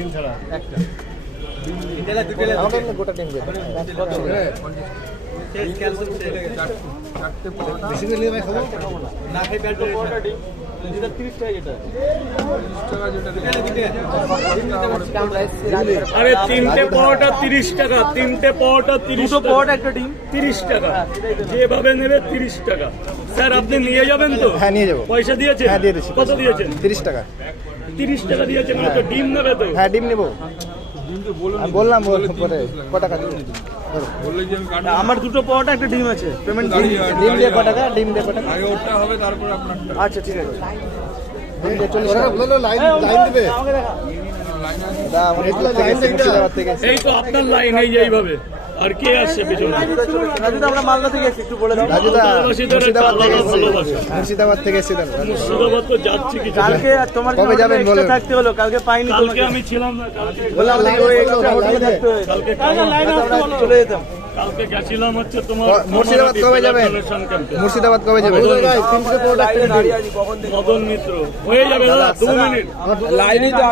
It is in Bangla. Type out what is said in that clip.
ডিম ছাড়া একটা গোটা ডিম বেশি করে নিয়ে ভাই খাবো না খাই পেট পরোটা ডিম যেটা 30 টাকা যেটা আরে তিনটে পরোটা 30 টাকা, তিনটে পরোটা 30 টাকা, পরোটা একটা ডিম 30 টাকা, যেভাবে নেবে 30 টাকা। স্যার আপনি নিয়ে যাবেন তো? হ্যাঁ নিয়ে যাবো। পয়সা দিয়েছেন? হ্যাঁ দিয়ে দিচ্ছি। কত দিয়েছেন? 30 টাকা। 30 টাকা দিয়েছেন। তো ডিম নেবে তো? হ্যাঁ ডিম নেবো। আমি বললাম পরে ক টাকা দিবো। আমার দুটো পরোটা একটা ডিম আছে পেমেন্ট ডিম দিয়ে ক টাকা? ডিম দিয়ে ক টাকা? আগে ওটা হবে তারপর আপনারটা। আচ্ছা ঠিক আছে ডিম দিয়ে 40 টাকা। লাইন দিবে আমাকে দেখা দা আমাদের মুর্শিদাবাদ থেকে এই তো আপনার লাইন, এই যে এইভাবে। আর কে আসছে পেছনে? রাজু আমরা মালদা থেকে এসেছি একটু বলে দাও রাজুদা মুর্শিদাবাদ মুর্শিদাবাদ থেকে থেকে ভালোবাসে। মুর্শিদাবাদ থেকে এসেছিলাম। মুর্শিদাবাদ তো যাচ্ছি কিছু। কালকে আর তোমার কবে যাবেন বলো? থাকতে হলো কালকে পাইনি কালকে আমি ছিলাম না, কালকে বললাম ওই এক্সট্রা হোটেলে থাকতে হয়েছে কালকে আমরা চলে যেতাম কালকে গেছিলাম হচ্ছে তোমার মুর্শিদাবাদ কবে যাবেন? মুর্শিদাবাদ কবে যাবেন? দাঁড়িয়ে আছি কখন মদন মিত্র হয়ে যাবে দাদা, 2 মিনিট। লাইনই তো